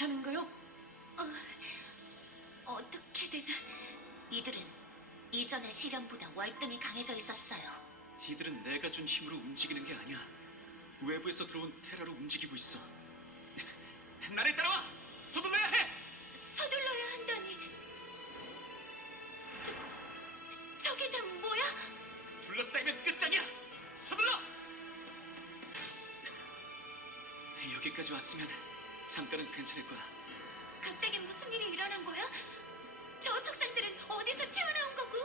괜찮은가요? 어떻게든 이들은 이전의 시련보다 월등히 강해져 있었어요. 이들은 내가 준 힘으로 움직이는 게 아니야. 외부에서 들어온 테라로 움직이고 있어. 나를 따라와! 서둘러야 해! 서둘러야 한다니. 저게 다 뭐야? 둘러싸이면 끝장이야! 서둘러! 여기까지 왔으면 잠깐은 괜찮을 거야. 갑자기 무슨 일이 일어난 거야? 저 석상들은 어디서 튀어나온 거고?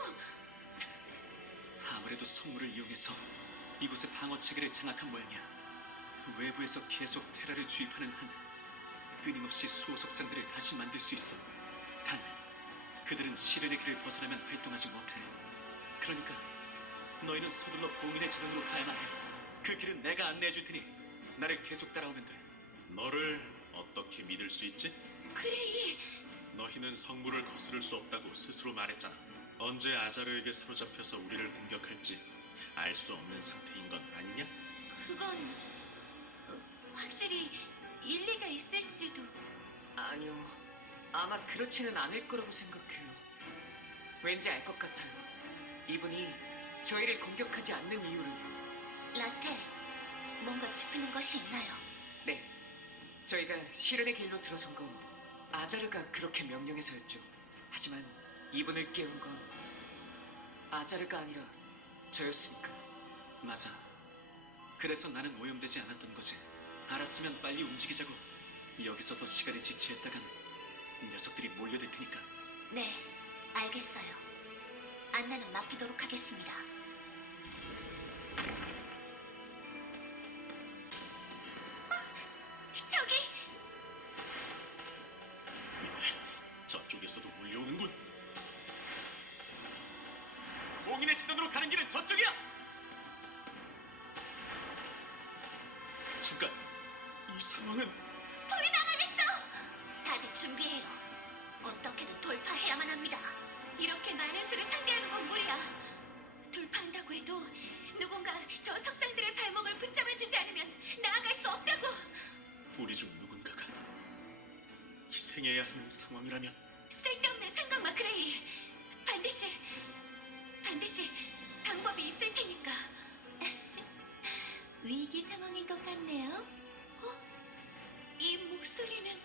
아무래도 성물을 이용해서 이곳의 방어 체계를 장악한 모양이야. 외부에서 계속 테라를 주입하는 한 끊임없이 수호 석상들을 다시 만들 수 있어. 단, 그들은 시련의 길을 벗어나면 활동하지 못해. 그러니까 너희는 서둘러 봉인의 재단으로 가야만 해. 그 길은 내가 안내해 줄 테니 나를 계속 따라오면 돼. 너를 어떻게 믿을 수 있지? 그레이, 너희는 성물을 거스를 수 없다고 스스로 말했잖아. 언제 아자르에게 사로잡혀서 우리를 공격할지 알 수 없는 상태인 건 아니냐? 그건 확실히 일리가 있을지도. 아니요, 아마 그렇지는 않을 거라고 생각해요. 왠지 알 것 같아요. 이분이 저희를 공격하지 않는 이유를. 라텔, 뭔가 짚히는 것이 있나요? 네, 저희가 시련의 길로 들어선 건 아자르가 그렇게 명령해서였죠. 하지만 이분을 깨운 건 아자르가 아니라 저였으니까. 맞아. 그래서 나는 오염되지 않았던 거지. 알았으면 빨리 움직이자고. 여기서 더 시간에 지체했다간 녀석들이 몰려들 테니까. 네, 알겠어요. 안내는 맡기도록 하겠습니다. 저기! 저쪽에서도 몰려오는군. 봉인의 재단으로 가는 길은 저쪽이야! 잠깐, 이 상황은 불이 나가겠어! 다들 준비해요. 어떻게든 돌파해야만 합니다. 이렇게 많은 수를 상대하는 건 무리야. 돌파한다고 해도 누군가 저 석상들의 발목을 붙잡아주지 않으면 나아갈 수 없다고! 우리 중 누군가가 희생해야 하는 상황이라면 쓸데없는 생각마, 그레이. 반드시 방법이 있을 테니까. 위기 상황인 것 같네요. 이 목소리는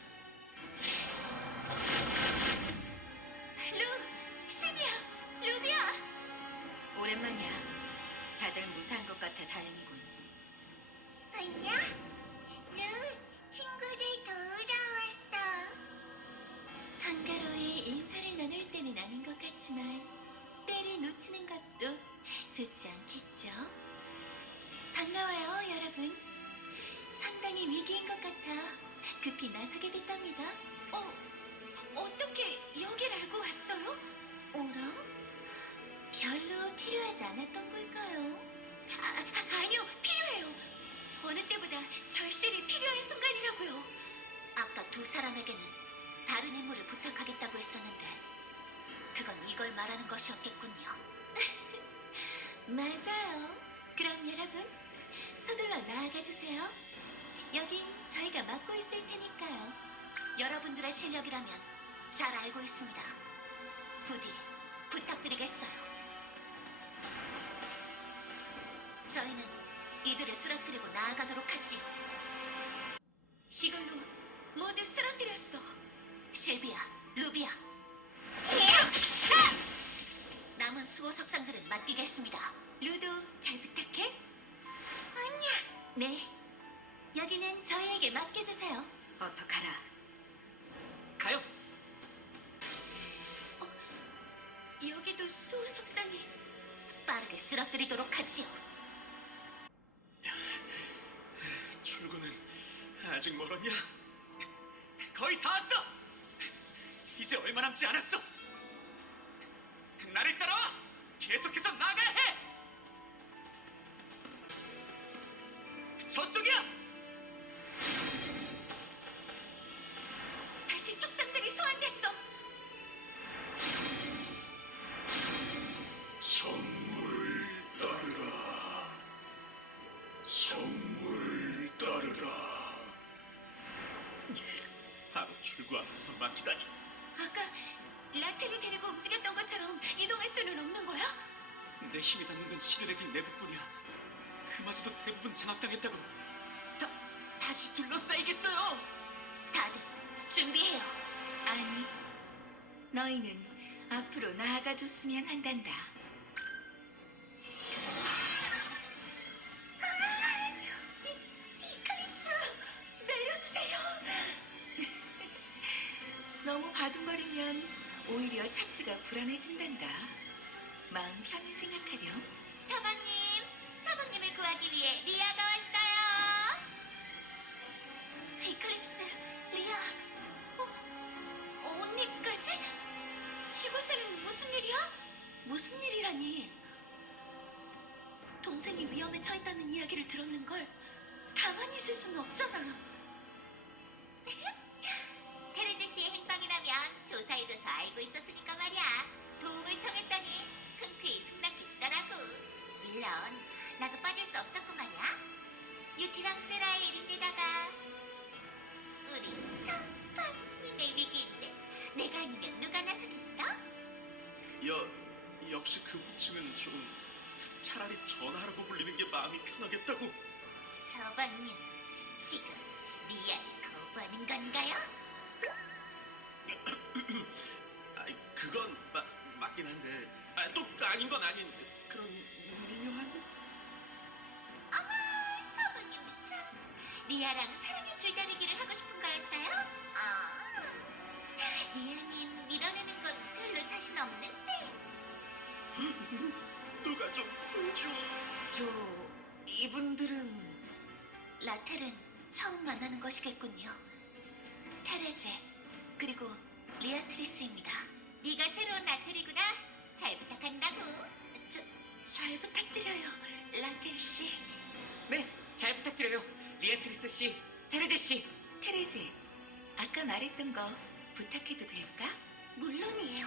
시미야, 루비야. 오랜만이야. 다들 무사한 것 같아 다행이군. 안녕, 친구들 돌아왔어. 한가로이 인사를 나눌 때는 아닌 것 같지만 때를 놓치는 것도 좋지 않겠죠? 반가워요, 여러분. 상당히 위기인 것 같아 급히 나서게 됐답니다. 어떻게 여길 알고 왔어요? 어라? 별로 필요하지 않았던 걸까요? 아니요, 필요해요. 어느 때보다 절실히 필요한 순간이라고요. 아까 두 사람에게는 다른 임무를 부탁하겠다고 했었는데 그건 이걸 말하는 것이었겠군요. 맞아요. 그럼 여러분, 서둘러 나아가 주세요. 여긴 저희가 맡고 있을 테니까요. 여러분들의 실력이라면 잘 알고 있습니다. 부디 부탁드리겠어요. 저희는 이들을 쓰러뜨리고 나아가도록 하지요. 이걸로 모두 쓰러뜨렸어. 실비아, 루비아. 남은 수호 석상들은 맡기겠습니다. 루도 잘 부탁해. 아니야. 네. 여기는 저희에게 맡겨주세요. 어서 가라. 가요. 여기도 수호 석상이. 빠르게 쓰러뜨리도록 하지요. 출구는 아직 멀었냐? 거의 다 왔어! 이제 얼마 남지 않았어! 나를 따라와! 계속해서 나가야 해! 저쪽이야! 다시 석상들이 소환됐어. 성물을 따르라. 성물을 따르라. 바로 막히다니. 아까 라텔이 데리고 움직였던 것처럼 이동할 수는 없는 거야? 내 힘이 닿는 건 시련의 길 내부뿐이야. 그마저도 대부분 장악당했다고. 다시 둘러싸이겠어요. 다들 준비해요. 아니, 너희는 앞으로 나아가줬으면 한단다. 이클립스 내려주세요. 너무 바둥거리면 오히려 착지가 불안해진단다. 마음 편히 생각하렴. 사방님을 구하기 위해 리아가 왔어요. 이클립스, 리아, 언니까지? 이곳에는 무슨 일이야? 무슨 일이라니? 동생이 위험에 처했다는 이야기를 들었는걸 가만히 있을 수는 없잖아. 테레즈 씨의 행방이라면 조사해줘서 알고 있었으니까 말이야. 도움을 청했더니 흔쾌히 승낙해주더라고. 물론 나도 빠질 수 없었고 말이야. 유티랑 세라의 일인데다가 우리 서방님의 위기인데 내가 아니면 누가 나서겠어? 역시 그 호칭은 좀 차라리 전하라고 불리는 게 마음이 편하겠다고. 서방님, 지금 리아를 거부하는 건가요? 아이, 그건 맞긴 한데 또 아닌 건 아닌 그런 미묘한. 서방님도 참 리아랑 사랑의 줄다리기를 하고 싶은 거였어요? 리아는 밀어내는 건 별로 자신 없는데. 누가 좀 보여줘. 이분들은 라텔은 처음 만나는 것이겠군요. 테레제 그리고 리아트리스입니다. 네가 새로운 라텔이구나. 잘 부탁한다고. 잘 부탁드려요, 라텔 씨. 네, 잘 부탁드려요. 리아트리스 씨, 테레제 씨. 테레제, 아까 말했던 거 부탁해도 될까? 물론이에요.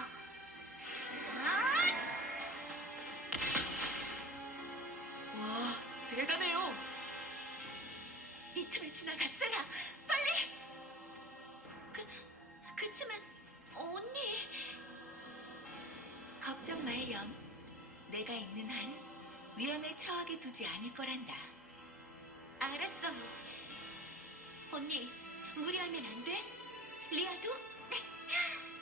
와, 대단해요. 이 틈을 지나갔어라. 빨리. 그치만 언니. 걱정 말렴. 내가 있는 한 위험에 처하게 두지 않을 거란다. 알았어. 언니, 무리하면 안 돼? 리아도? 네.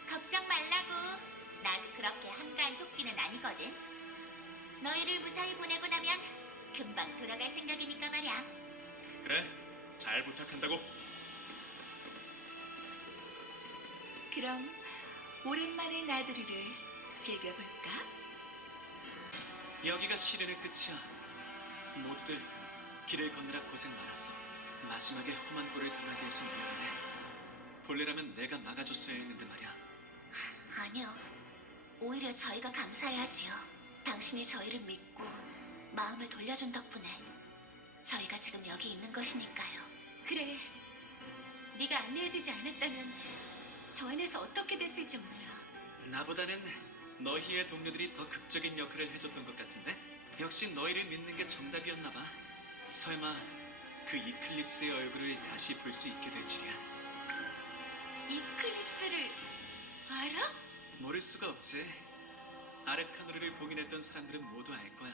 걱정 말라고. 나도 그렇게 한가한 토끼는 아니거든. 너희를 무사히 보내고 나면 금방 돌아갈 생각이니까 말이야. 그래, 잘 부탁한다고. 그럼 오랜만에 나들이를 즐겨볼까? 여기가 시련의 끝이야. 모두들 길을 걷느라 고생 많았어. 마지막에 험한 꼴을 당하게 해서 미안하네. 본래라면 내가 막아줬어야 했는데 말이야. 아니요. 오히려 저희가 감사해야지요. 당신이 저희를 믿고 마음을 돌려준 덕분에 저희가 지금 여기 있는 것이니까요. 그래. 네가 안내해주지 않았다면 저 안에서 어떻게 됐을지 몰라. 나보다는 너희의 동료들이 더 극적인 역할을 해줬던 것 같은데? 역시 너희를 믿는 게 정답이었나 봐. 설마 그 이클립스의 얼굴을 다시 볼 수 있게 될 줄이야. 이클립스를 알아? 모를 수가 없지. 아르카노르를 봉인했던 사람들은 모두 알 거야.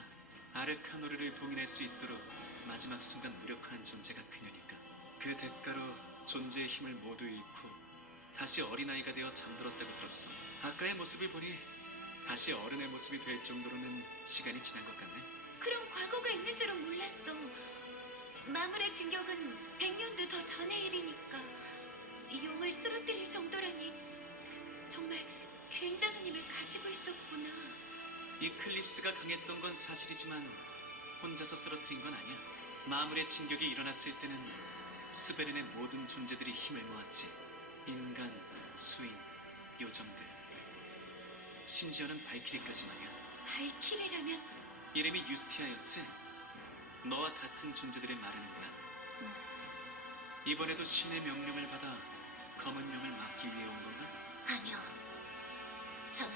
아르카노르를 봉인할 수 있도록 마지막 순간 무력화한 존재가 그녀니까. 그 대가로 존재의 힘을 모두 잃고 다시 어린아이가 되어 잠들었다고 들었어. 아까의 모습을 보니 다시 어른의 모습이 될 정도로는 시간이 지난 것 같네. 그런 과거가 있는 줄은 몰랐어. 마물의 진격은 100년도 더 전의 일이니까 용을 쓰러뜨릴 정도라니 정말 굉장한 힘을 가지고 있었구나. 이클립스가 강했던 건 사실이지만 혼자서 쓰러뜨린 건 아니야. 마물의 진격이 일어났을 때는 스베른의 모든 존재들이 힘을 모았지. 인간, 수인, 요정들, 심지어는 발키리까지 말이야. 발키리라면 이름이 유스티아였지? 너와 같은 존재들을 말하는 거야. 이번에도 신의 명령을 받아 검은 용을 막기 위해 온 건가? 아니요. 저는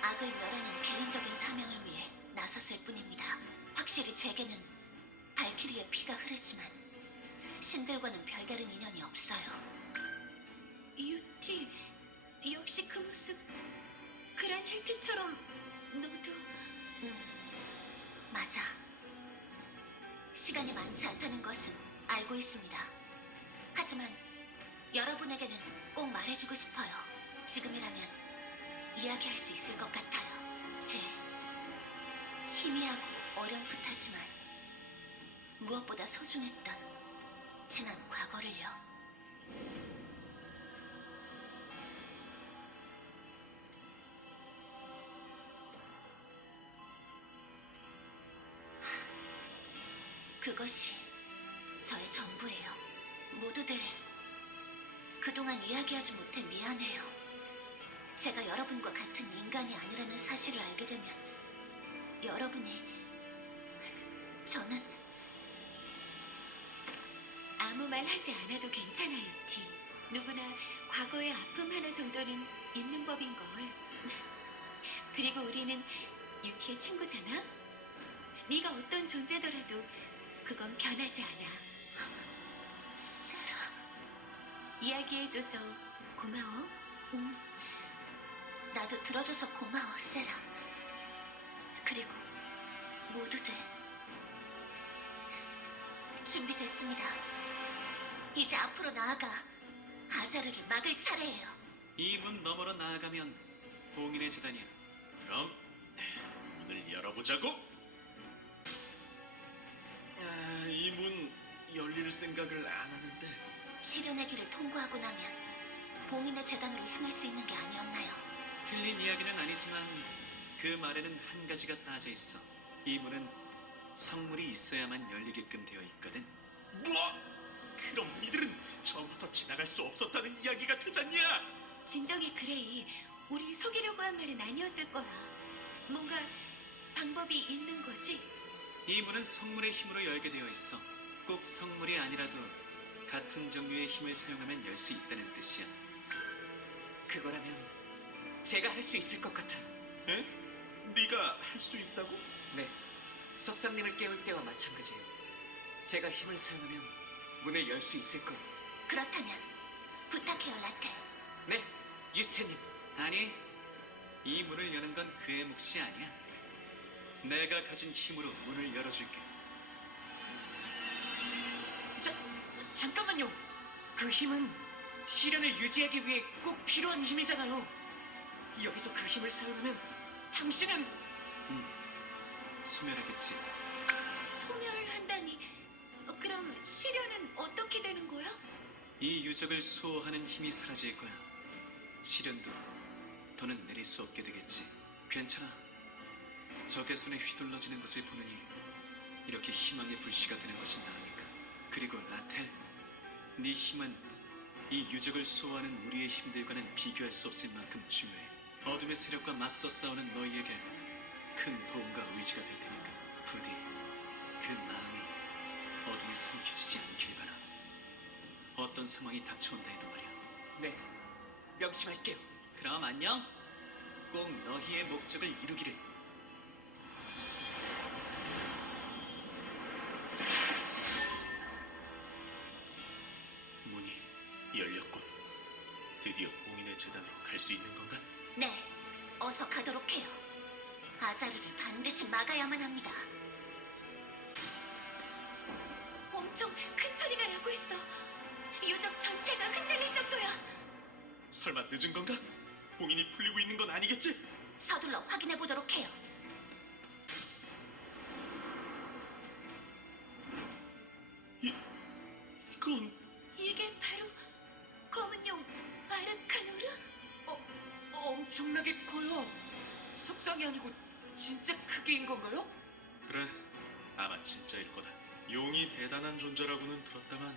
악을 멸하는 개인적인 사명을 위해 나섰을 뿐입니다. 확실히 제게는 발키리의 피가 흐르지만 신들과는 별다른 인연이 없어요. 유티? 티, 역시 그 모습 그란 헬튼처럼 너도 맞아. 시간이 많지 않다는 것은 알고 있습니다. 하지만 여러분에게는 꼭 말해주고 싶어요. 지금이라면 이야기할 수 있을 것 같아요. 제 희미하고 어렴풋하지만 무엇보다 소중했던 지난 과거를요. 그것이 저의 전부예요. 모두들 그동안 이야기하지 못해 미안해요. 제가 여러분과 같은 인간이 아니라는 사실을 알게 되면 여러분이 저는 아무 말 하지 않아도 괜찮아, 유티. 누구나 과거의 아픔 하나 정도는 있는 법인걸. 그리고 우리는 유티의 친구잖아. 네가 어떤 존재더라도 그건 변하지 않아. 세라. 이야기해줘서 고마워. 나도 들어줘서 고마워, 세라. 그리고 모두들 준비됐습니다. 이제 앞으로 나아가 아자르를 막을 차례예요. 이 문 너머로 나아가면 봉인의 재단이야. 그럼 문을 열어보자고. 이 문 열릴 생각을 안 하는데. 시련의 길을 통과하고 나면 봉인의 재단으로 향할 수 있는 게 아니었나요? 틀린 이야기는 아니지만 그 말에는 한 가지가 따져 있어. 이 문은 성물이 있어야만 열리게끔 되어 있거든. 뭐? 그럼 이들은 처음부터 지나갈 수 없었다는 이야기가 되잖냐? 진정해, 그레이. 우릴 속이려고 한 말은 아니었을 거야. 뭔가 방법이 있는 거지? 이 문은 성물의 힘으로 열게 되어 있어. 꼭 성물이 아니라도 같은 종류의 힘을 사용하면 열 수 있다는 뜻이야. 그거라면 제가 할 수 있을 것 같아요. 에? 네가 할 수 있다고? 네, 석상님을 깨울 때와 마찬가지예요. 제가 힘을 사용하면 문을 열 수 있을 거예요. 그렇다면 부탁해요, 라텔. 네, 유스테님. 아니, 이 문을 여는 건 그의 몫이 아니야. 내가 가진 힘으로 문을 열어줄게. 잠깐만요. 그 힘은 시련을 유지하기 위해 꼭 필요한 힘이잖아요. 여기서 그 힘을 사용하면 당신은 소멸하겠지. 소멸한다니. 그럼 시련은 어떻게 되는 거야? 이 유적을 수호하는 힘이 사라질 거야. 시련도 더는 내릴 수 없게 되겠지. 괜찮아. 적의 손에 휘둘러지는 것을 보느니 이렇게 희망의 불씨가 되는 것이 나으니까. 그리고 라텔, 네 힘은 이 유적을 수호하는 우리의 힘들과는 비교할 수 없을 만큼 중요해. 어둠의 세력과 맞서 싸우는 너희에게 큰 도움과 의지가 될 테니까 부디 그 마음이 어둠에 삼켜지지 않길 바라. 어떤 상황이 닥쳐온다 해도 말이야. 네, 명심할게요. 그럼 안녕. 꼭 너희의 목적을 이루기를. 문이 열렸군. 드디어 봉인의 재단으로 갈 수 있는 건가? 네, 어서 가도록 해요. 아자르를 반드시 막아야만 합니다. 엄청 큰 소리가 나고 있어. 유적 전체가 흔들릴 정도야. 설마 늦은 건가? 봉인이 풀리고 있는 건 아니겠지? 서둘러 확인해 보도록 해요. 이건 이게 바로 검은 용 아르카노르? 엄청나게 커요. 석상이 아니고 진짜 크기인 건가요? 그래, 아마 진짜일 거다. 용이 대단한 존재라고는 들었다만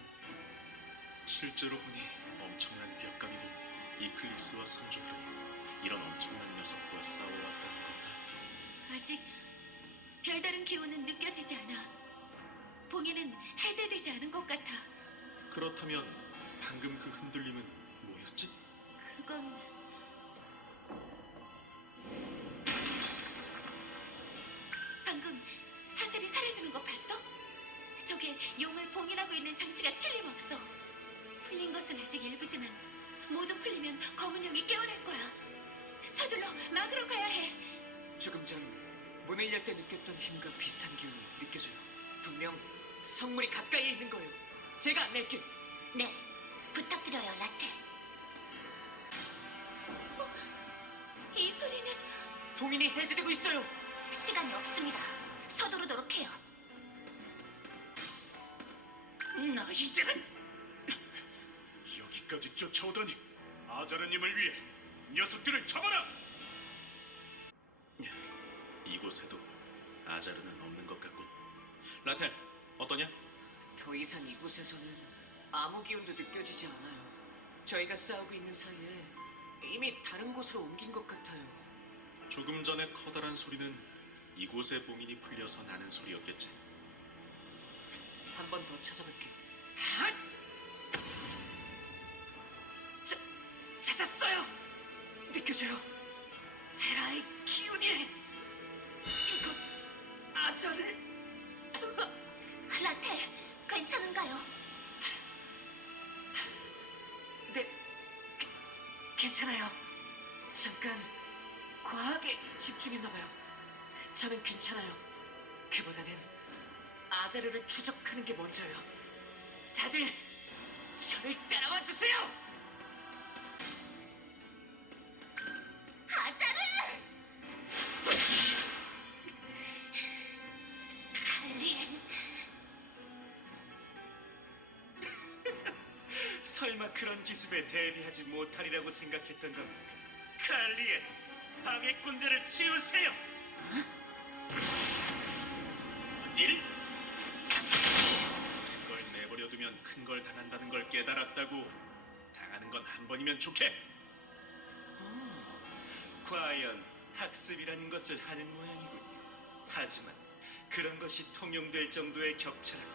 실제로 보니 엄청난 위협감이 든 이클립스와 선조들은 이런 엄청난 녀석과 싸워왔다는 건가? 아직 별다른 기운은 느껴지지 않아. 봉인은 해제되지 않은 것 같아. 그렇다면 방금 그 흔들림은 뭐였지? 그건 방금 사슬이 사라지는 거 봤어? 저게 용을 봉인하고 있는 장치가 틀림없어. 풀린 것은 아직 일부지만 모두 풀리면 검은 용이 깨어날 거야. 서둘러 막으러 가야 해. 조금 전 문을 열 때 느꼈던 힘과 비슷한 기운이 느껴져요. 분명 성물이 가까이에 있는 거예요. 제가 안낼게요. 네, 부탁드려요, 라테. 이 소리는 봉인이 해제되고 있어요. 시간이 없습니다. 서두르도록 해요. 너희들은 여기까지 쫓아오다니. 아자르님을 위해 녀석들을 잡아라. 이곳에도 아자르는 없는 것 같군. 라텔, 어떠냐? 더 이상 이곳에서는 아무 기운도 느껴지지 않아요. 저희가 싸우고 있는 사이에 이미 다른 곳으로 옮긴 것 같아요. 조금 전에 커다란 소리는 이곳의 봉인이 풀려서 나는 소리였겠지. 한 번 더 찾아볼게요. 찾았어요! 느껴져요. 테라의 기운이래. 이건 아자르. 라테, 괜찮은가요? 네, 괜찮아요. 잠깐 과하게 집중했나봐요. 저는 괜찮아요. 그보다는 아자르를 추적하는 게 먼저요. 다들 저를 따라와 주세요. 아자르! 칼리엔, 설마 그런 기습에 대비하지 못하리라고 생각했던 겁니까? 칼리에 방해꾼들을 치우세요. 일? 그걸 내버려두면 큰 걸 당한다는 걸 깨달았다고. 당하는 건 한 번이면 좋게. 과연 학습이라는 것을 하는 모양이군요. 하지만 그런 것이 통용될 정도의 격차라고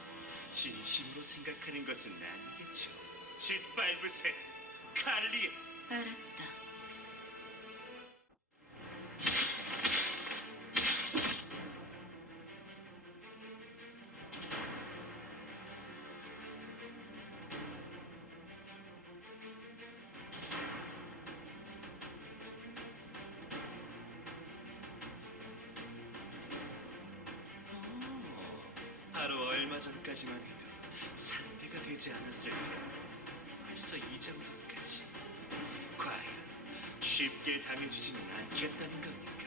진심으로 생각하는 것은 아니겠죠. 짓밟으세요, 칼리에. 알았다. 바로 얼마 전까지만 해도 상대가 되지 않았을 텐데 벌써 이 정도까지. 과연 쉽게 당해주지는 않겠다는 겁니까?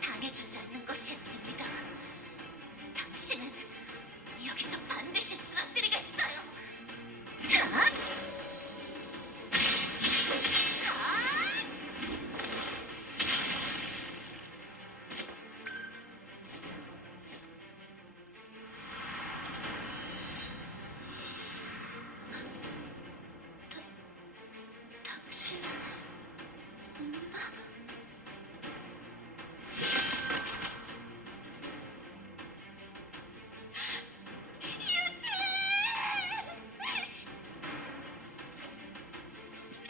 당해주지 않는 것이 아닙니다. 당신은 여기서 반드시 쓰러뜨리겠어요. 자! 당신, 엄마.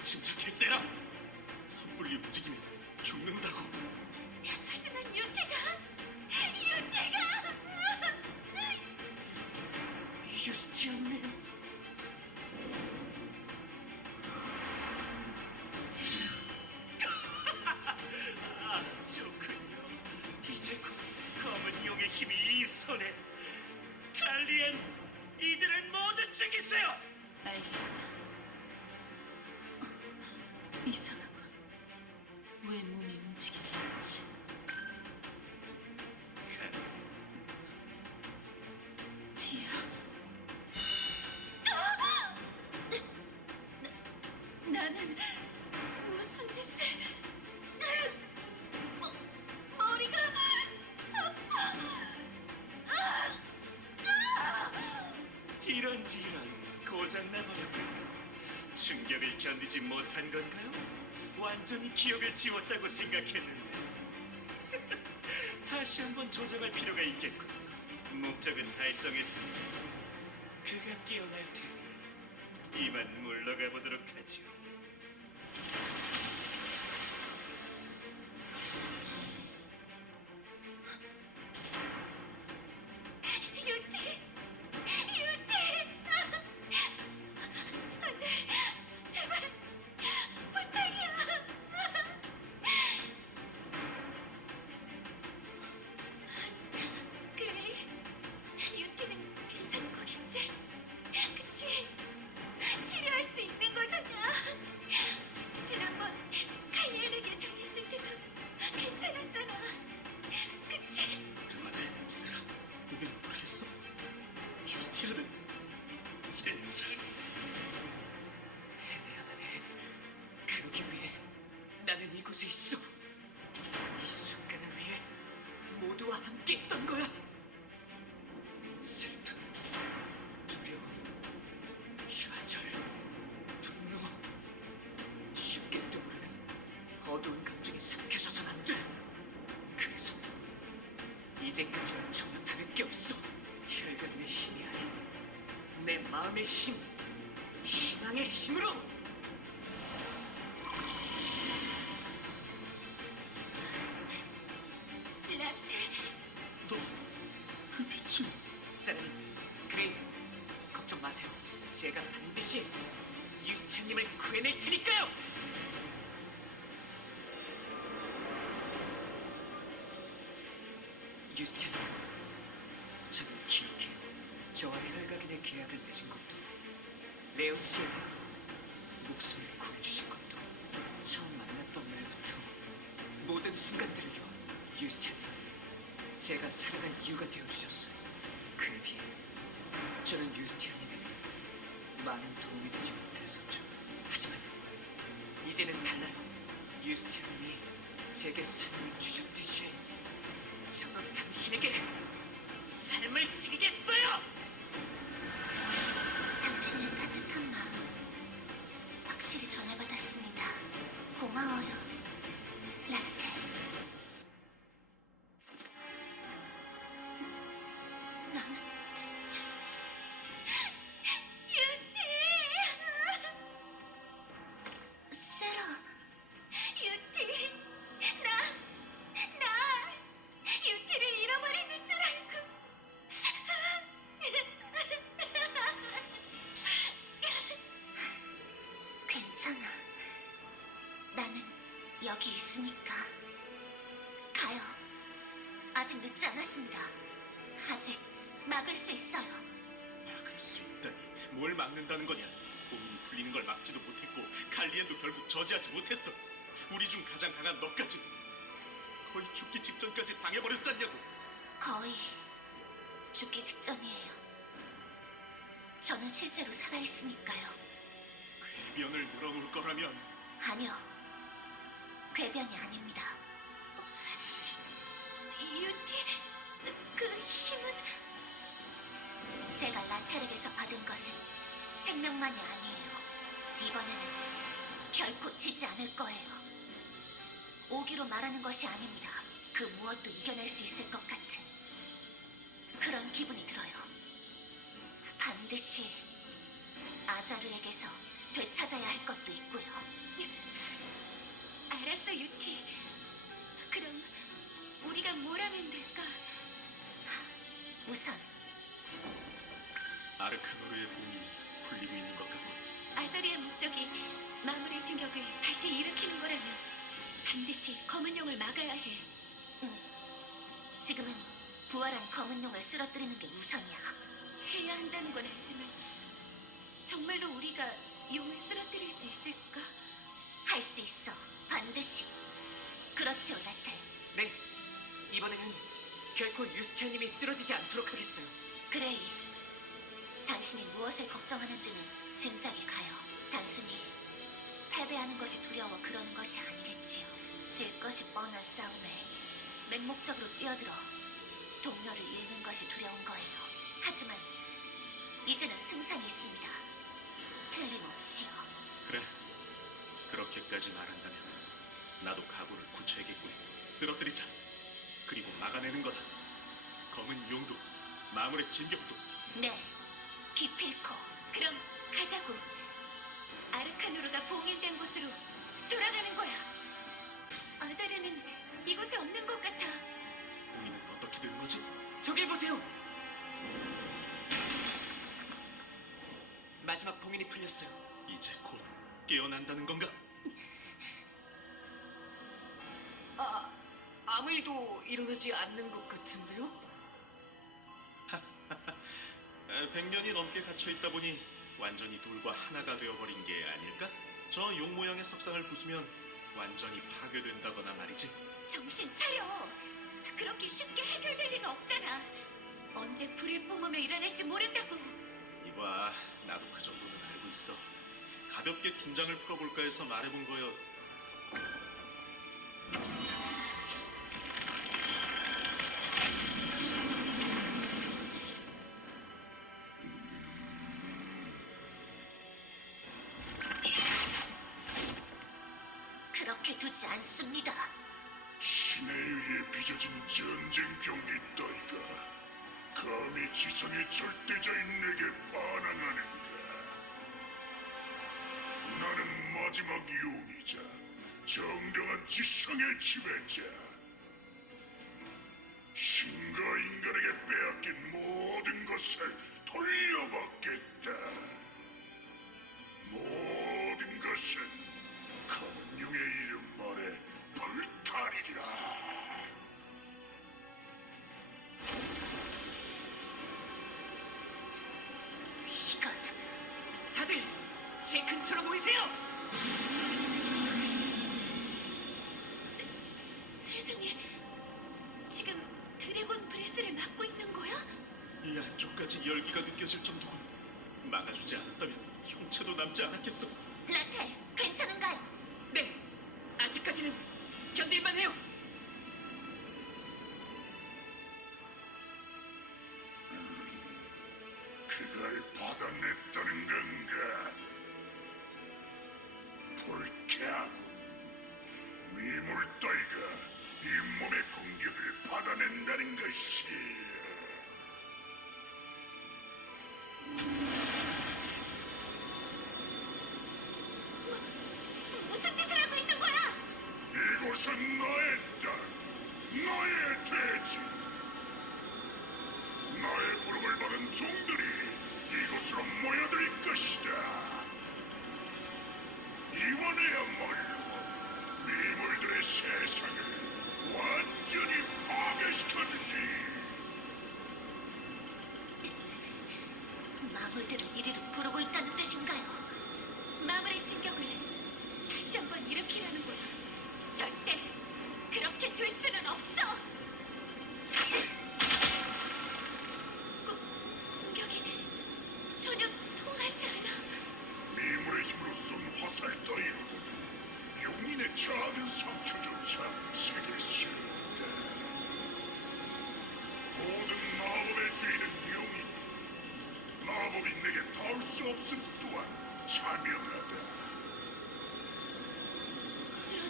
침착해, 세라. 섣불리 움직이면 죽는다고. 하지만 유태가 유스티언님. 아, 좋군요. 이제 곧 검은 용의 힘이 이 손에. 칼리엔, 이들을 모두 죽이세요. 알겠다. 이상하군. 왜 몸이 움직이지 않지? 칼리, 티야. 나는 무슨 짓을? 머리가 이런 고장나버렸군요. 충격을 견디지 못한 건가요? 완전히 기억을 지웠다고 생각했는데. 다시 한번 조정할 필요가 있겠군요. 목적은 달성했으니 그가 깨어날 테니 이만 물러가 보도록 하지요. 유태! 이곳에 있어. 이 순간을 위해 모두와 함께 있던 거야. 슬픔, 두려움, 좌절, 분노. 쉽게 떠오르는 어두운 감정에 삼켜져선 안 돼. 그래서 이제까지와 전혀 다를 게 없어. 혈각인의 힘이 아닌 내 마음의 힘, 희망의 힘으로. 라테, 너, 그 빛은 셀리, 그레이, 걱정 마세요. 제가 반드시 유스티아님을 구해낼 테니까요. 유스티아님, 저는 기억해요. 저와 혈각인의 계약을 맺은 것도, 레온 씨의 목숨을 구해주신 것도, 처음 만났던 날부터 모든 순간들을요. 유스티아님, 제가 살아갈 이유가 되어주셨어요. 그에 비해 저는 유스티아님에게 많은 도움이 되지 못했었죠. 하지만 이제는 달라요. 유스티아님이 제게 삶을 주셨듯이 저도 당신에게 삶을 드리겠어요! 당신의 따뜻한 마음 확실히 전해받았습니다. 고마워요, 라테. 나는 대체 유티! 세라. 유티! 나 유티를 잃어버리는 줄 알고. 괜찮아. 나는 여기 있으니까. 가요. 아직 늦지 않았습니다. 아직 막을 수 있어요. 막을 수 있다니 뭘 막는다는 거냐? 고민이 풀리는 걸 막지도 못했고 칼리엔도 결국 저지하지 못했어. 우리 중 가장 강한 너까지 거의 죽기 직전까지 당해버렸잖냐고. 거의 죽기 직전이에요. 저는 실제로 살아있으니까요. 궤변을 물어놓을 거라면 아니요. 궤변이 아닙니다. 유티, 그 힘은 제가 라텔에게서 받은 것은 생명만이 아니에요. 이번에는 결코 지지 않을 거예요. 오기로 말하는 것이 아닙니다. 그 무엇도 이겨낼 수 있을 것 같은 그런 기분이 들어요. 반드시 아자르에게서 되찾아야 할 것도 있고요. 알았어, 유티. 그럼 우리가 뭘 하면 될까? 우선 아르카노르의 봉인이 풀리고 있는 것 같군. 아자리의 목적이 마무리 진격을 다시 일으키는 거라면 반드시 검은 용을 막아야 해. 지금은 부활한 검은 용을 쓰러뜨리는 게 우선이야. 해야 한다는 건 알지만 정말로 우리가 용을 쓰러뜨릴 수 있을까? 할 수 있어. 반드시. 그렇지요, 라텔. 네, 이번에는 결코 유스티아님이 쓰러지지 않도록 하겠어요. 그레이, 당신이 무엇을 걱정하는지는 짐작이 가요. 단순히 패배하는 것이 두려워 그러는 것이 아니겠지요. 질 것이 뻔한 싸움에 맹목적으로 뛰어들어 동료를 잃는 것이 두려운 거예요. 하지만 이제는 승산이 있습니다. 틀림없이요. 그래, 그렇게까지 말한다면 나도 각오를 굳혀야겠군. 쓰러뜨리자. 그리고 막아내는 거다. 검은 용도, 마물의 진격도. 네, 기필코. 그럼 가자고. 아르카누르가 봉인된 곳으로 돌아가는 거야. 아자르는 이곳에 없는 것 같아. 봉인은 어떻게 되는 거지? 저길 보세요. 마지막 봉인이 풀렸어요. 이제 곧 깨어난다는 건가? 아무 일도 일어나지 않는 것 같은데요? 100년이 넘게 갇혀 있다 보니 완전히 돌과 하나가 되어버린 게 아닐까? 저 용 모양의 석상을 부수면 완전히 파괴된다거나 말이지. 정신 차려. 그렇게 쉽게 해결될 리가 없잖아. 언제 불을 뿜으며 일어날지 모른다고. 이봐, 나도 그 정도는 알고 있어. 가볍게 긴장을 풀어볼까 해서 말해본 거여. 않습니다. 신에 의해 빚어진 전쟁병이 따위가 감히 지성의 절대자인 내게 반항하는가? 나는 마지막 용이자 정령한 지성의 지배자. 신과 인간에게 빼앗긴 모든 것을 돌려받겠다. 모든 것은 검은 용의 이름 아래 불타리라. 이건 다들 제 근처로 모이세요. 세상에, 지금 드래곤 브레스를 막고 있는 거야? 이 안쪽까지 열기가 느껴질 정도군. 막아주지 않았다면 형체도 남지 않았겠어. 라텔, 괜찮은가요? 네, 아직까지는 견딜만해요. 그걸 받아냈다는 건가? 불쾌하군. 미물 따위가 잇몸의 공격을 받아낸다는 것이. 무슨 짓을 하고 있는 거야? 이곳은 너의 땅, 너의 대지. 나의 부름을 받은 종들이 이곳으로 모여들 것이다. 이번에야말로 미물들의 세상을 완전히 파괴시켜주지. 마물들을 이리로 부르고 있다는 뜻인가요? 마물의 진격을 다시 한번 일으키라는 거야. 절대 그렇게 될 수는 없어. 공격이 전혀 통하지 않아. 미물의 힘으로 쏜 화살 따위로는 용인의 작은 상처조차 세게 쓰였다. 모든 마법의 주인은 용인. 마법이 내게 닿을 수 없음 또한 자명하다. 그런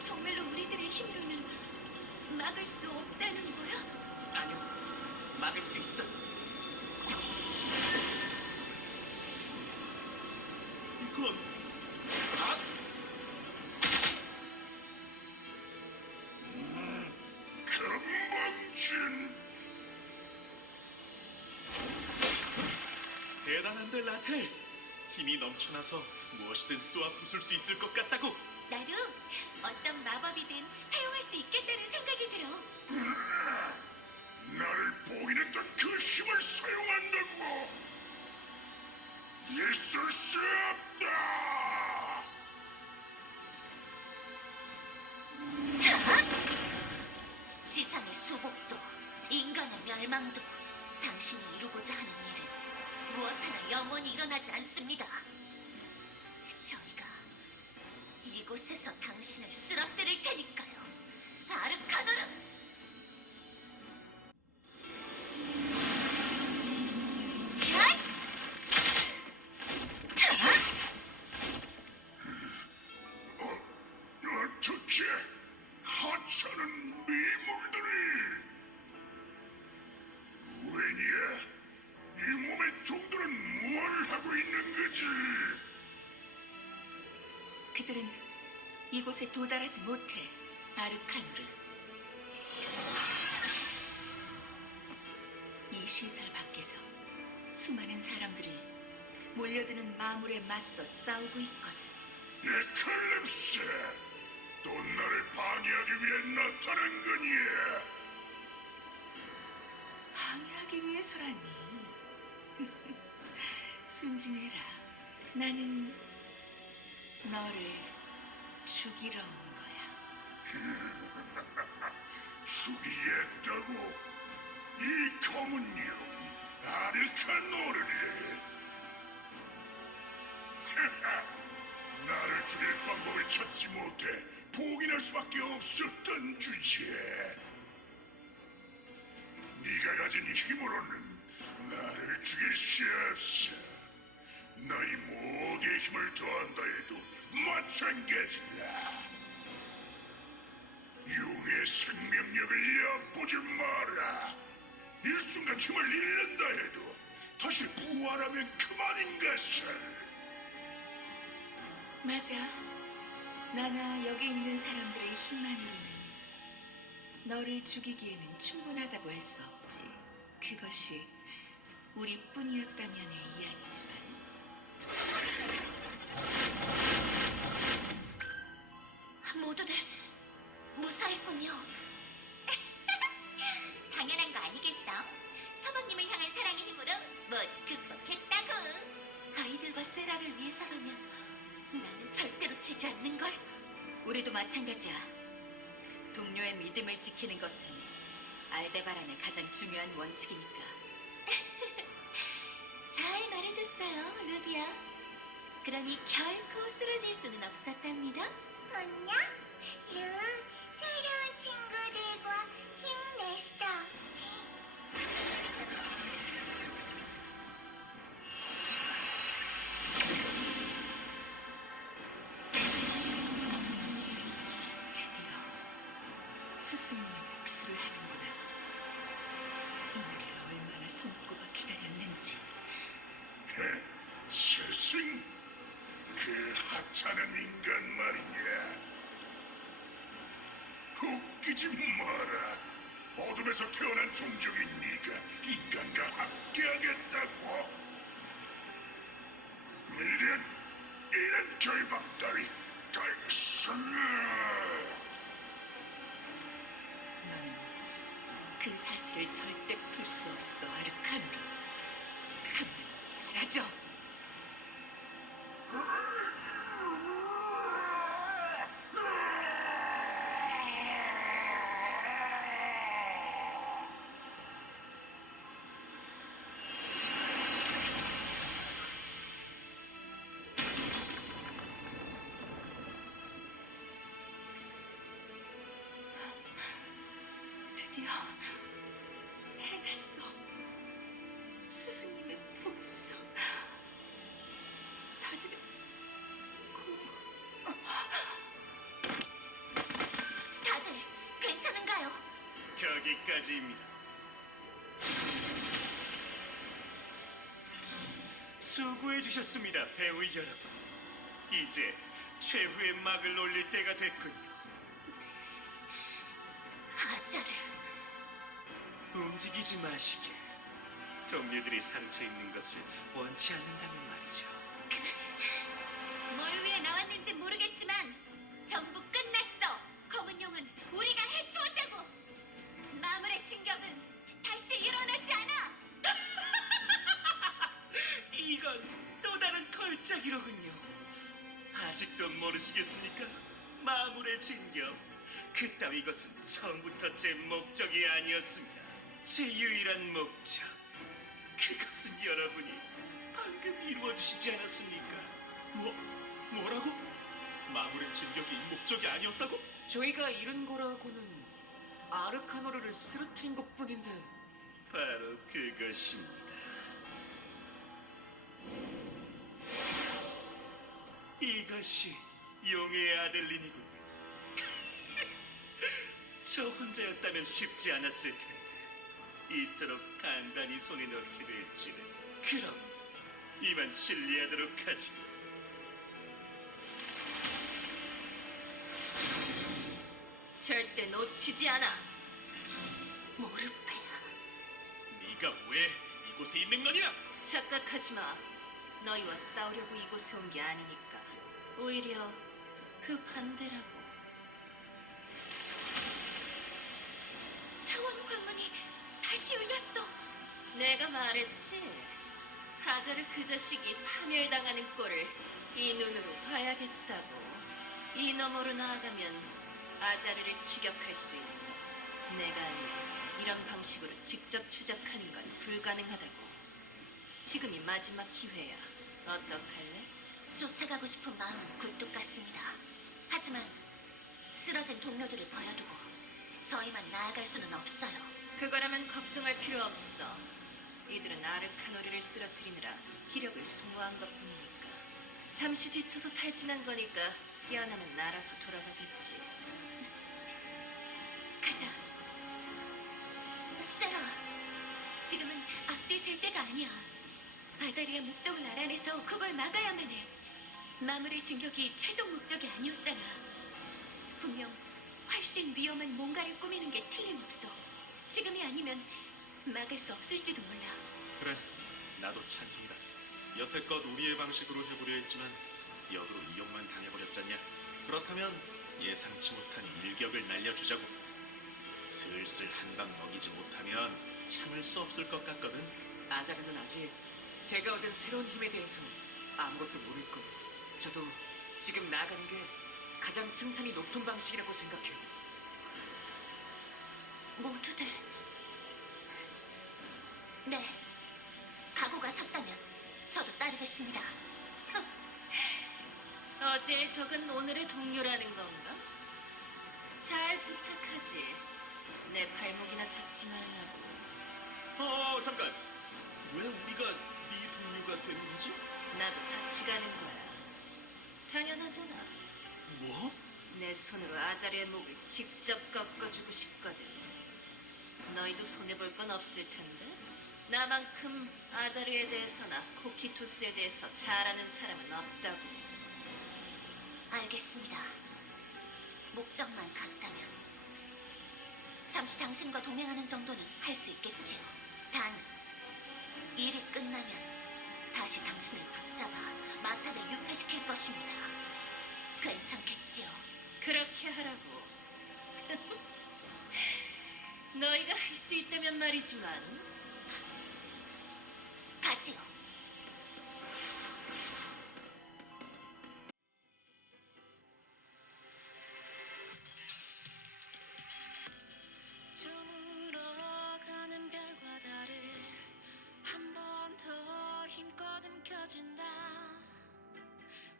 정말로 우리들의 힘으로는 막을 수 없다는 거야? 아니요, 막을 수 있어. 이건 건방진 대단한데 라텔. 힘이 넘쳐나서 무엇이든 쏘아 부술 수 있을 것 같다고. 나도 어떤 마법이든 사용할 수 있겠다는 생각이 들어. 나를 봉인했던 그 힘을 사용한다고. 있을 수 없다. 지상의 수복도 인간의 멸망도 당신이 이루고자 하는 일은 무엇 하나 영원히 일어나지 않습니다. 저희가 이곳에서 당신을 쓰러뜨릴 테니까요. 아르카노르! 얏! 어떻게 하찮은 미물들이. 웬이야, 이 몸의 종들은 뭘 하고 있는 거지? 그들은 이곳에 도달하지 못해. 아르카누르. 이 시설 밖에서 수많은 사람들이 몰려드는 마물에 맞서 싸우고 있거든. 에칼립스, 또 나를 방해하기 위해 나타난 거냐? 방해하기 위해서라니. 순진해라. 나는 너를 죽이러 온 거야. 죽이겠다고? 이 검은 용, 아르카노르를. 나를 죽일 방법을 찾지 못해 포기할 수밖에 없었던 주제. 네가 가진 힘으로는 나를 죽일 수 없어. 너희 모두의 힘을 더한다 해도 마찬가지다. 용의 생명력을 엿보지 마라. 일순간 힘을 잃는다 해도 다시 부활하면 그만인 것을. 맞아. 나나 여기 있는 사람들의 힘만으로는 너를 죽이기에는 충분하다고 할 수 없지. 그것이 우리뿐이었다면의 이야기지만. 모두들 무사했군요. 당연한 거 아니겠어? 서방님을 향한 사랑의 힘으로 모두 극복했다고. 아이들과 세라를 위해서라면 나는 절대로 지지 않는걸. 우리도 마찬가지야. 동료의 믿음을 지키는 것은 알데바란의 가장 중요한 원칙이니까. 잘 말해줬어요, 루비야. 그러니 결코 쓰러질 수는 없었답니다. 언냐? 루, 새로운 친구들과 힘냈어. 드디어 스승님의 복수를 하는구나. 이날을 얼마나 손꼽아 기다렸는지. 스승, 그 하찮은 인간 말이냐. 웃기지 마라. 어둠에서 태어난 종족인 네가 인간과 함께하겠다고. 미련, 이런 결박 따위 달성해. 넌 그 사슬을 절대 풀 수 없어, 아르카노르. 그만 사라져. 드디어 해냈어. 스승님의 복수. 다들 다들 괜찮은가요? 거기까지입니다. 수고해 주셨습니다, 배우 여러분. 이제 최후의 막을 올릴 때가 됐군요. 아자르, 움직이지 마시게. 동료들이 상처 입는 것을 원치 않는다면 말이죠. 뭘 위해 나왔는지 모르겠지만 전부 끝났어. 검은 용은 우리가 해치웠다고. 마물의 진격은 다시 일어나지 않아. 이건 또 다른 걸작이로군요. 아직도 모르시겠습니까? 마물의 진격. 그따위 것은 처음부터 제 목적이 아니었습니다. 제 유일한 목적. 그것은 여러분이 방금 이루어주시지 않았습니까? 뭐라고? 마물의 진격이 목적이 아니었다고? 저희가 잃은 거라고는 아르카노르를 쓰러뜨린 것뿐인데. 바로 그것입니다. 이것이 용의 아들린이군요. 저 혼자였다면 쉽지 않았을 텐데 이토록 간단히 손에 넣게 될지는. 그럼 이만 실리하도록 하지. 절대 놓치지 않아. 모르페야. 네가 왜 이곳에 있는 거냐? 착각하지 마. 너희와 싸우려고 이곳에 온 게 아니니까. 오히려 그 반대라고. 차원 관문이 다시 열렸어. 내가 말했지. 하자르 그 자식이 파멸당하는 꼴을 이 눈으로 봐야겠다고. 이 너머로 나아가면 아자르를 추격할 수 있어. 내가 아니면 이런 방식으로 직접 추적하는 건 불가능하다고. 지금이 마지막 기회야. 어떡할래? 쫓아가고 싶은 마음은 굴뚝 같습니다. 하지만 쓰러진 동료들을 버려두고 저희만 나아갈 수는 없어요. 그거라면 걱정할 필요 없어. 이들은 아르카노리를 쓰러뜨리느라 기력을 소모한 것뿐이니까. 잠시 지쳐서 탈진한 거니까 깨어나면 날아서 돌아가겠지. 가자. 세라, 지금은 앞뒤셀 때가 아니야. 아자리의 목적을 알아내서 그걸 막아야만 해. 마무리 진격이 최종 목적이 아니었잖아. 분명 훨씬 위험한 뭔가를 꾸미는 게 틀림없어. 지금이 아니면 막을 수 없을지도 몰라. 그래, 나도 찬성이다. 여태껏 우리의 방식으로 해보려 했지만 역으로 이용만 당해버렸잖냐. 그렇다면 예상치 못한 일격을 날려주자고. 슬슬 한 방 먹이지 못하면 참을 수 없을 것 같거든. 아자르는 아직 제가 얻은 새로운 힘에 대해서 아무것도 모를 거예요. 저도 지금 나아가는 게 가장 승산이 높은 방식이라고 생각해요. 모두들. 네, 각오가 섰다면 저도 따르겠습니다. 어제의 적은 오늘의 동료라는 건가? 잘 부탁하지. 내 발목이나 잡지 말라고. 잠깐. 왜 우리가 네 동료가 되는 거지? 나도 같이 가는 거야. 당연하잖아. 뭐? 내 손으로 아자리의 목을 직접 꺾어주고 싶거든. 너희도 손해볼 건 없을 텐데. 나만큼 아자르에 대해서나 코키투스에 대해서 잘 아는 사람은 없다고. 알겠습니다. 목적만 같다면 잠시 당신과 동행하는 정도는 할 수 있겠지요. 단 일이 끝나면 다시 당신을 붙잡아 마탑에 유폐시킬 것입니다. 괜찮겠지요? 그렇게 하라고. 너희가 할 수 있다면 말이지만. 가지요. 저물어가는 별과 달을 한 번 더 힘껏 움켜쥔다.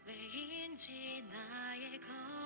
왜인지 나의 건